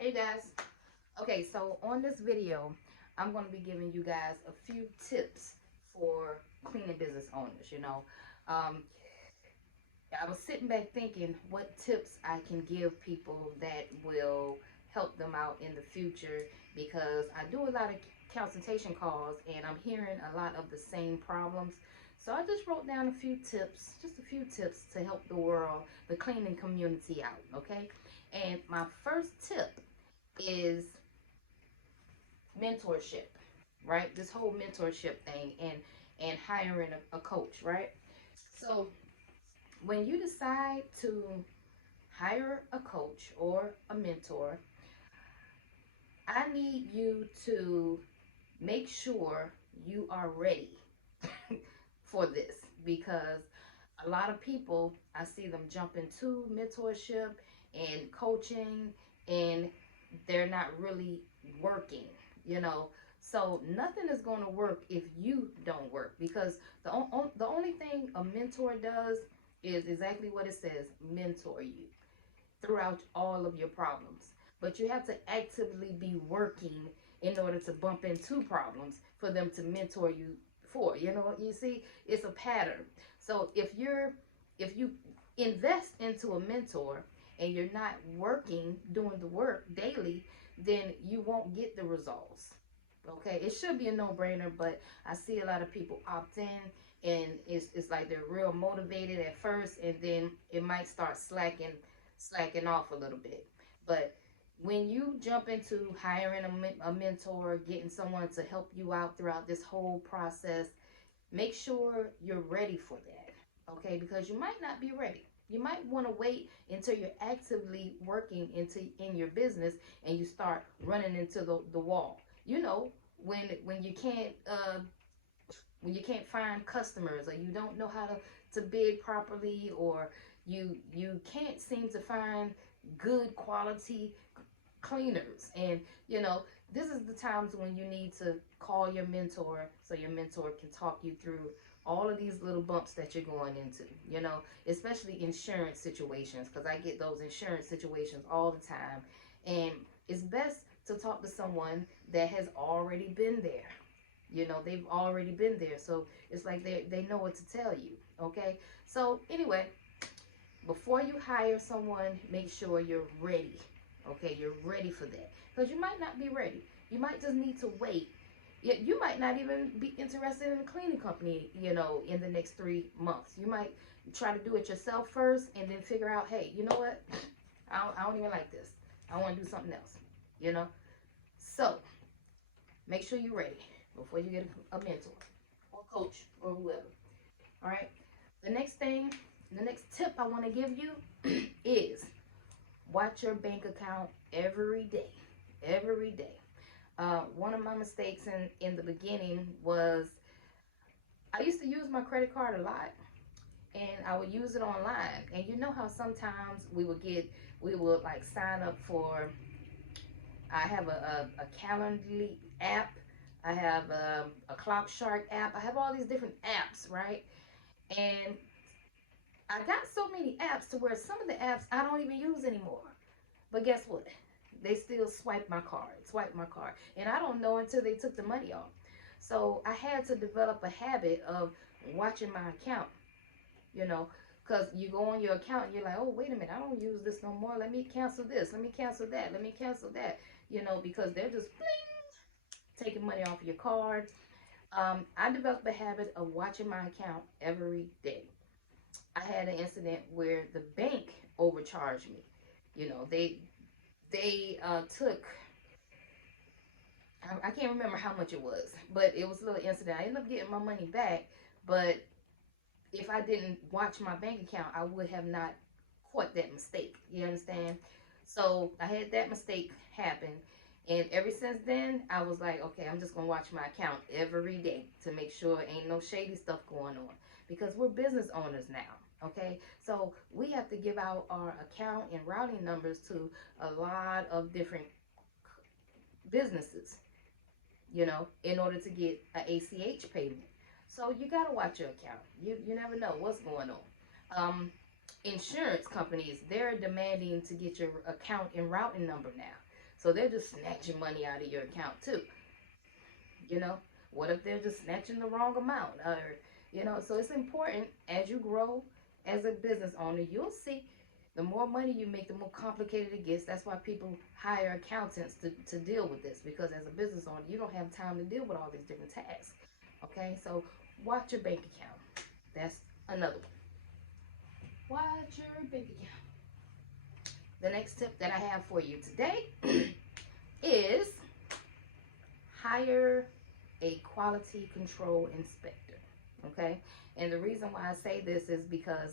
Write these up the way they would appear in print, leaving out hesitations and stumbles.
Hey guys. Okay, so on this video, I'm going to be giving you guys a few tips for cleaning business owners. Um, I was sitting back thinking what tips I can give people that will help them out in the future, because I do a lot of consultation calls and I'm hearing a lot of the same problems. So I just wrote down a few tips, just a few tips to help the world, the cleaning community out, okay? And my first tip is mentorship, right? This whole mentorship thing and hiring a coach, right? So when you decide to hire a coach or a mentor, I need you to make sure you are ready for this, because a lot of people, I see them jump into mentorship and coaching and they're not really working, you know. So nothing is going to work if you don't work, because the only thing a mentor does is exactly what it says, mentor you throughout all of your problems. But you have to actively be working in order to bump into problems for them to mentor you for. You see, it's a pattern. So if you invest into a mentor and you're not working, doing the work daily, then you won't get the results. Okay, it should be a no-brainer, but I see a lot of people opt in, and it's like they're real motivated at first, and then it might start slacking off a little bit. But when you jump into hiring a mentor, getting someone to help you out throughout this whole process, make sure you're ready for that, okay? Because you might not be ready. You might want to wait until you're actively working in your business and you start running into the wall. When you can't find customers, or you don't know how to bid properly, or you can't seem to find good quality cleaners. And this is the times when you need to call your mentor, so your mentor can talk you through all of these little bumps that you're going into, especially insurance situations, because I get those insurance situations all the time. And it's best to talk to someone that has already been there. They've already been there, so it's like they know what to tell you. Okay, so anyway, before you hire someone, make sure you're ready. Okay, you're ready for that, because you might not be ready. You might just need to wait. You might not even be interested in a cleaning company, in the next 3 months. You might try to do it yourself first and then figure out, hey, you know what? I don't even like this. I want to do something else, you know? So make sure you're ready before you get a mentor or coach or whoever. All right. The next tip I want to give you is watch your bank account every day. Every day. One of my mistakes in the beginning was I used to use my credit card a lot, and I would use it online. And you know how sometimes we would like sign up for, I have a Calendly app, I have a Clock Shark app, I have all these different apps, right? And I got so many apps to where some of the apps I don't even use anymore. But guess what? They still swipe my card. And I don't know until they took the money off. So I had to develop a habit of watching my account, you know, because you go on your account and you're like, oh, wait a minute, I don't use this no more. Let me cancel this. Let me cancel that. Let me cancel that, because they're just taking money off your card. I developed a habit of watching my account every day. I had an incident where the bank overcharged me. They took, I can't remember how much it was, but it was a little incident. I ended up getting my money back, but if I didn't watch my bank account, I would have not caught that mistake. You understand? So I had that mistake happen. And ever since then, I was like, okay, I'm just going to watch my account every day to make sure ain't no shady stuff going on. Because we're business owners now, okay? So we have to give out our account and routing numbers to a lot of different businesses, in order to get an ACH payment. So you got to watch your account. You never know what's going on. Insurance companies, they're demanding to get your account and routing number now. So they're just snatching money out of your account too. You know, what if they're just snatching the wrong amount? Or, you know, so it's important as you grow as a business owner, you'll see the more money you make, the more complicated it gets. That's why people hire accountants to deal with this, because as a business owner, you don't have time to deal with all these different tasks. Okay, so watch your bank account. That's another one. Watch your bank account. The next tip that I have for you today is hire a quality control inspector. Okay, and the reason why I say this is because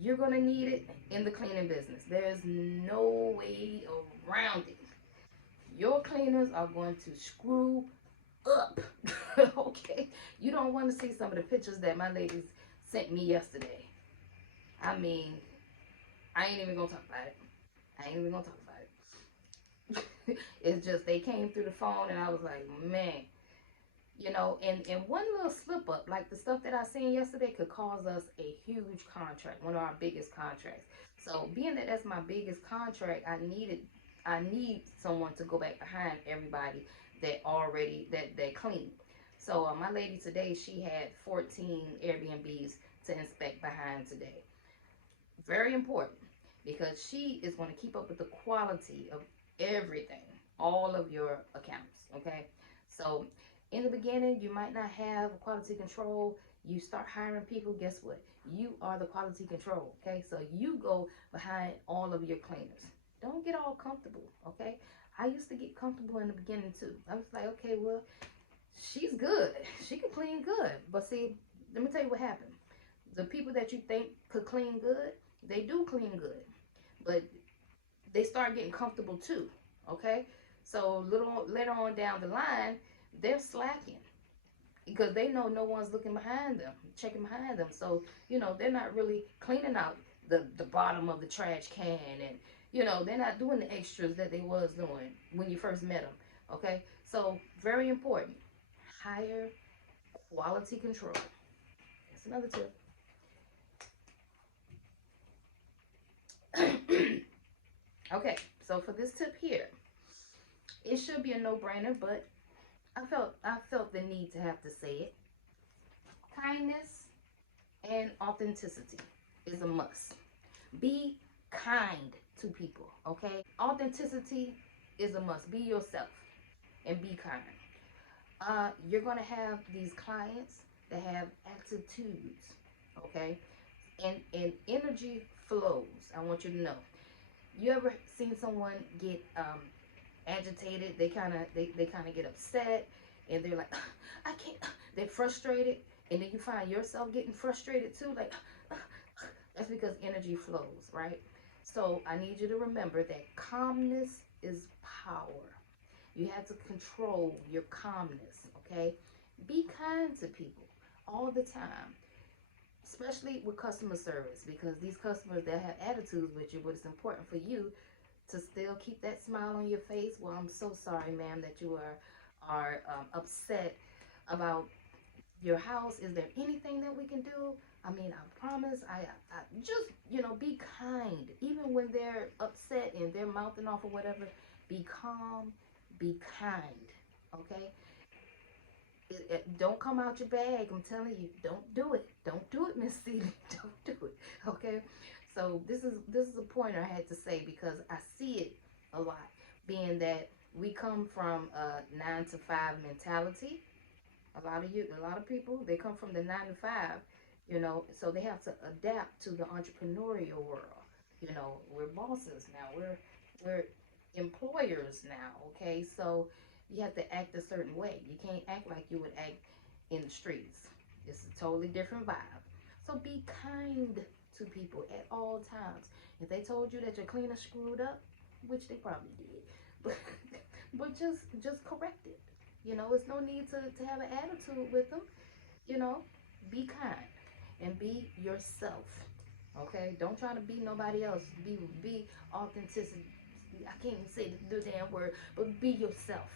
you're going to need it in the cleaning business. There's no way around it. Your cleaners are going to screw up. Okay, you don't want to see some of the pictures that my ladies sent me yesterday. I mean, I ain't even gonna talk about it. I ain't even gonna talk about it. It's just they came through the phone and I was like, man, you know, and one little slip up, like the stuff that I seen yesterday, could cause us a huge contract, one of our biggest contracts. So being that that's my biggest contract, I need someone to go back behind everybody that clean. So my lady today, she had 14 Airbnbs to inspect behind today. Very important, because she is going to keep up with the quality of everything, all of your accounts. Okay, so in the beginning, you might not have quality control. You start hiring people, guess what? You are the quality control, okay? So you go behind all of your cleaners. Don't get all comfortable, okay? I used to get comfortable in the beginning too. I was like, okay, well, she's good. She can clean good. But see, let me tell you what happened. The people that you think could clean good, they do clean good. But they start getting comfortable too, okay? So later on down the line, they're slacking because they know no one's looking behind them, checking behind them. So, you know, they're not really cleaning out the bottom of the trash can, and, you know, they're not doing the extras that they was doing when you first met them, okay? So, very important. Hire quality control. That's another tip. Okay, so for this tip here, it should be a no-brainer, but I felt the need to have to say it. Kindness and authenticity is a must. Be kind to people, okay? Authenticity is a must. Be yourself and be kind. You're gonna have these clients that have attitudes, okay? And energy flows. I want you to know. You ever seen someone get agitated? They kind of get upset, and they're like, I can't. They're frustrated, and then you find yourself getting frustrated too. Like, that's because energy flows, right? So I need you to remember that calmness is power. You have to control your calmness, okay? Be kind to people all the time, especially with customer service, because these customers that have attitudes with you, but it's important for you to still keep that smile on your face. Well, I'm so sorry, ma'am, that you are upset about your house. Is there anything that we can do? I mean, I promise. I just, you know, be kind. Even when they're upset and they're mouthing off or whatever, be calm, be kind, okay? Don't come out your bag. I'm telling you, don't do it. Don't do it, Miss Celie. Don't do it, okay? So this is a point I had to say, because I see it a lot, being that we come from a 9-to-5 mentality. A lot of people, they come from the 9-to-5, you know, so they have to adapt to the entrepreneurial world. You know, we're bosses now. We're employers now, okay? So you have to act a certain way. You can't act like you would act in the streets. It's a totally different vibe. So be kind to people at all times. If they told you that your cleaner screwed up, which they probably did, but just correct it. You know, it's no need to have an attitude with them. You know, be kind and be yourself. Okay, don't try to be nobody else. Be authentic. I can't even say the damn word, but be yourself.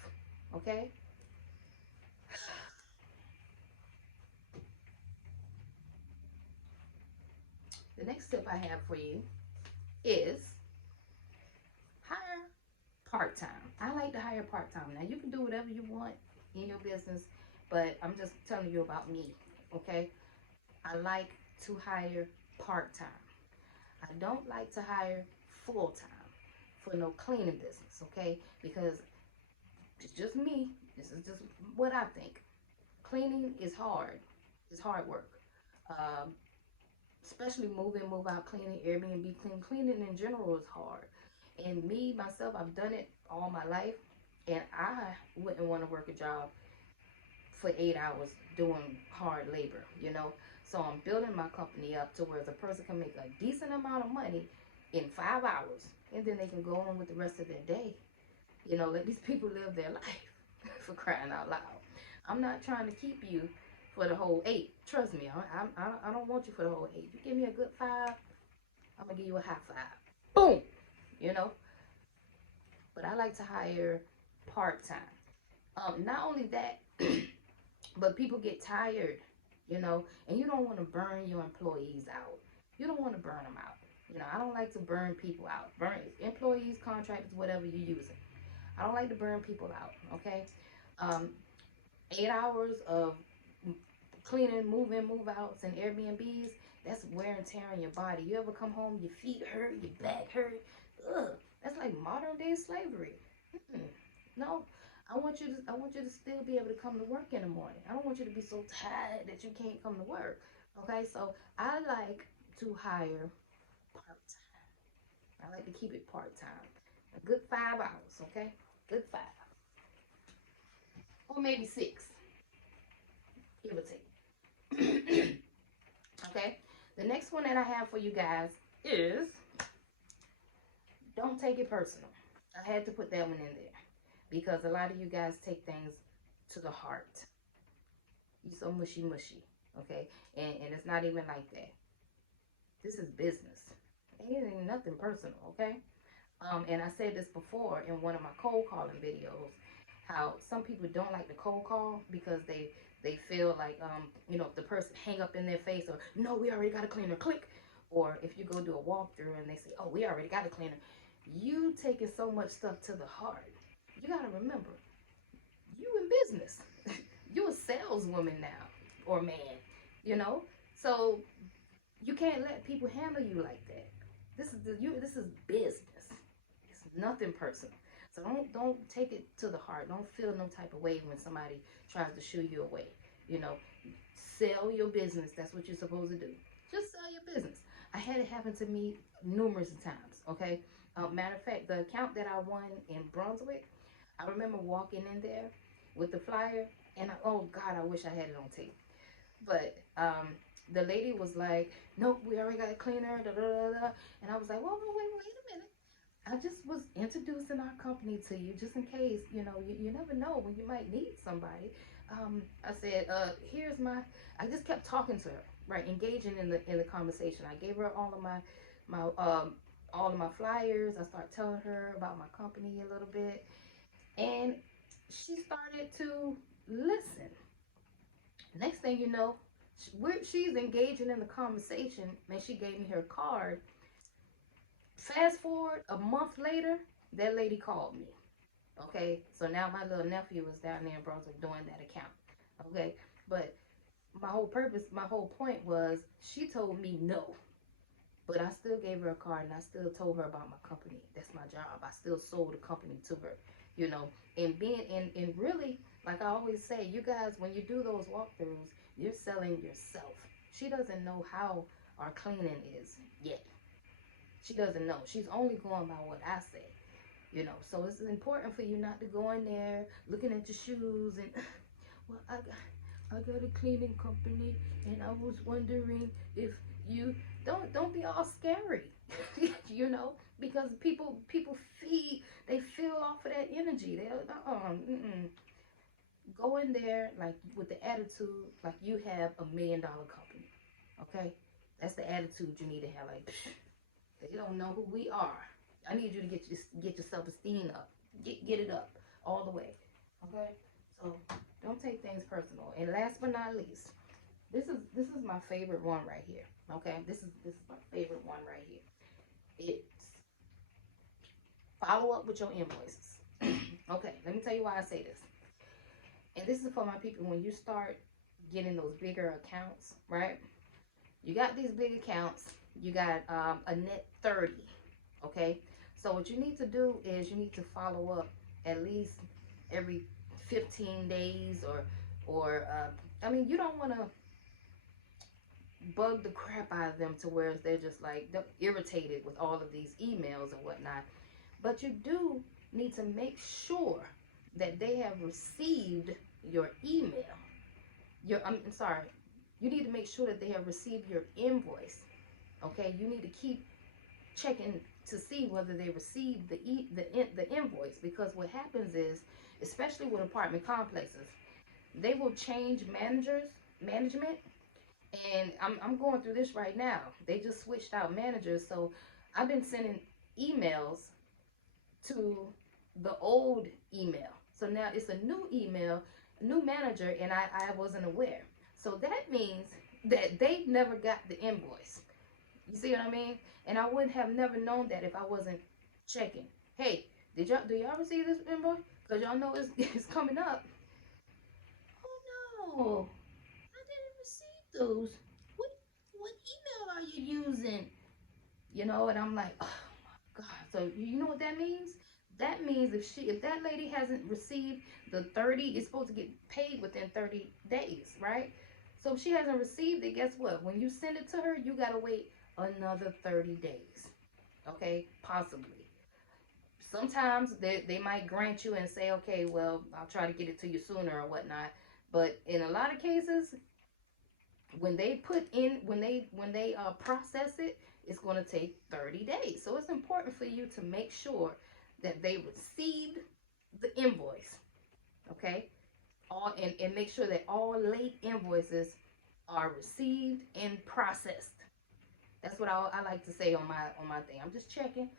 Okay. The next tip I have for you is hire part-time. I like to hire part-time. Now, you can do whatever you want in your business, but I'm just telling you about me, okay? I like to hire part-time. I don't like to hire full-time for no cleaning business, okay? Because it's just me. This is just what I think. Cleaning is hard. It's hard work. Um, Especially move in, move out cleaning, Airbnb cleaning. Cleaning in general is hard. And me, myself, I've done it all my life. And I wouldn't want to work a job for 8 hours doing hard labor, you know. So I'm building my company up to where the person can make a decent amount of money in 5 hours, and then they can go on with the rest of their day. You know, let these people live their life for crying out loud. I'm not trying to keep you for the whole 8. Trust me, I don't want you for the whole 8. You give me a good 5, I'm gonna give you a high 5. Boom, you know. But I like to hire part time. Not only that, but people get tired, you know, and you don't want to burn your employees out. You don't want to burn them out. You know, I don't like to burn people out. Burn employees, contractors, whatever you're using. I don't like to burn people out. Okay, um, 8 hours of cleaning, move-in, move-outs, and Airbnbs. That's wear and tear on your body. You ever come home, your feet hurt, your back hurt? Ugh, that's like modern day slavery. Mm-mm. No, I want you to still be able to come to work in the morning. I don't want you to be so tired that you can't come to work. Okay, so I like to hire part time. I like to keep it part time. A good 5 hours, okay? Good 5. Or maybe 6, give or take. Okay? The next one that I have for you guys is don't take it personal. I had to put that one in there because a lot of you guys take things to the heart. You so mushy mushy, okay? And it's not even like that. This is business. It ain't nothing personal, okay? And I said this before in one of my cold calling videos, how some people don't like the cold call because they feel like you know, if the person hang up in their face, or no, we already got a cleaner, click, or if you go do a walkthrough and they say, oh, we already got a cleaner, you taking so much stuff to the heart. You got to remember, you in business. You a saleswoman now, or man, you know. So you can't let people handle you like that. This is business. It's nothing personal. So don't take it to the heart. Don't feel no type of way when somebody tries to shoo you away. You know, sell your business. That's what you're supposed to do. Just sell your business. I had it happen to me numerous times. Okay. Matter of fact, the account that I won in Brunswick, I remember walking in there with the flyer, and oh God, I wish I had it on tape. But the lady was like, "Nope, we already got a cleaner." Da, da, da, da. And I was like, "Whoa, wait a minute." I just was introducing our company to you, just in case, you know, you never know when you might need somebody. I said, here's my. I just kept talking to her, right, engaging in the conversation. I gave her my all of my flyers. I started telling her about my company a little bit, and she started to listen. Next thing you know, she's engaging in the conversation, and she gave me her card. Fast forward a month later, that lady called me. Okay, so now my little nephew is down there in Brunswick doing that account. Okay, but my whole point was she told me no, but I still gave her a card and I still told her about my company. That's my job. I still sold the company to her, you know. And being and really, like I always say, you guys, when you do those walkthroughs, you're selling yourself. She doesn't know how our cleaning is yet. She doesn't know. She's only going by what I say, you know. So it's important for you not to go in there looking at your shoes and, well, I got a cleaning company, and I was wondering if you don't be all scary, you know, because people they feel off of that energy. They go in there like with the attitude like you have $1 million company. Okay, that's the attitude you need to have. Like, they don't know who we are. I need you to get your self-esteem up. Get it up all the way. Okay? So don't take things personal. And last but not least, this is my favorite one right here. Okay? This is my favorite one right here. It's Follow up with your invoices. Okay, let me tell you why I say this. And this is for my people. When you start getting those bigger accounts, right? You got these big accounts. You got a net 30. Okay, so what you need to do is you need to follow up at least every 15 days, or I mean, you don't want to bug the crap out of them to where they're just like they're irritated with all of these emails and whatnot. But you do need to make sure that they have received your email. I'm sorry. You need to make sure that they have received your invoice. Okay, you need to keep checking to see whether they received the invoice, because what happens is, especially with apartment complexes, they will change management, and I'm going through this right now. They just switched out managers, so I've been sending emails to the old email. So now it's a new email, new manager, and I wasn't aware. So that means that they never got the invoice. You see what I mean? And I wouldn't have never known that if I wasn't checking. Hey, do y'all receive this invoice? Because y'all know it's coming up. Oh no, I didn't receive those. What email are you using? You know, and I'm like, oh my God. So you know what that means? That means if that lady hasn't received the 30, it's supposed to get paid within 30 days, right? So if she hasn't received it, guess what? When you send it to her, you gotta wait another 30 days. Okay, possibly. Sometimes they might grant you and say, okay, well, I'll try to get it to you sooner or whatnot. But in a lot of cases, when they process it, it's going to take 30 days. So it's important for you to make sure that they received the invoice. Okay, and make sure that all late invoices are received and processed. That's what I like to say on my thing. I'm just checking,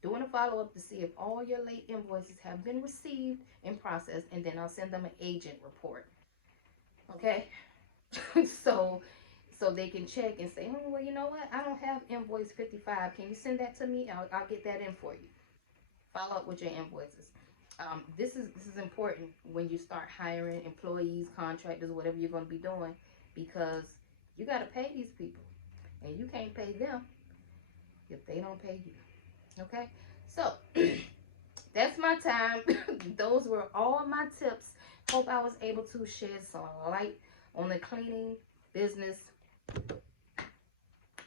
doing a follow-up to see if all your late invoices have been received and processed, and then I'll send them an agent report. Okay, so they can check and say, oh, well, you know what? I don't have invoice 55. Can you send that to me? I'll get that in for you. Follow up with your invoices. This is important when you start hiring employees, contractors, whatever you're going to be doing, because you got to pay these people, and you can't pay them if they don't pay you. Okay, so that's my time. Those were all my tips. Hope I was able to shed some light on the cleaning business.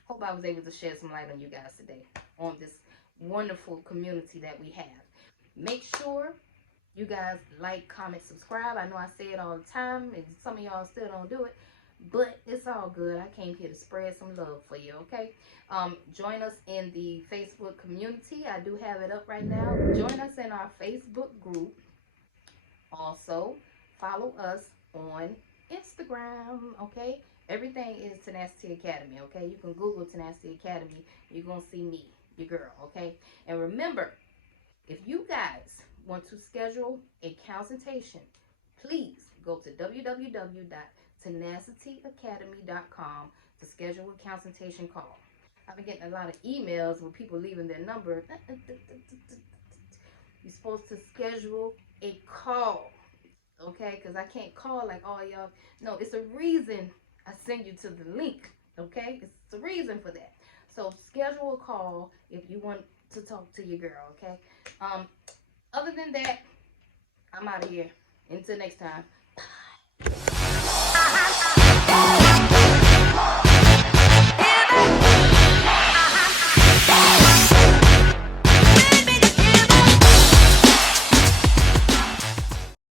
Hope I was able to shed some light on you guys today on this wonderful community that we have. Make sure you guys like, comment, subscribe. I know I say it all the time, and some of y'all still don't do it, but it's all good. I came here to spread some love for you, okay? Join us in the Facebook community. I do have it up right now. Join us in our Facebook group. Also, follow us on Instagram, okay? Everything is Tenacity Academy, okay? You can Google Tenacity Academy. You're going to see me, your girl, okay? And remember, if you guys want to schedule a consultation, please go to www.tenacityacademy.com to schedule a consultation call. I've been getting a lot of emails with people leaving their number. You're supposed to schedule a call, okay? Because I can't call like all y'all. No, it's a reason I send you to the link, okay? It's a reason for that. So schedule a call if you want to talk to your girl, okay? Other than that, I'm out of here. Until next time.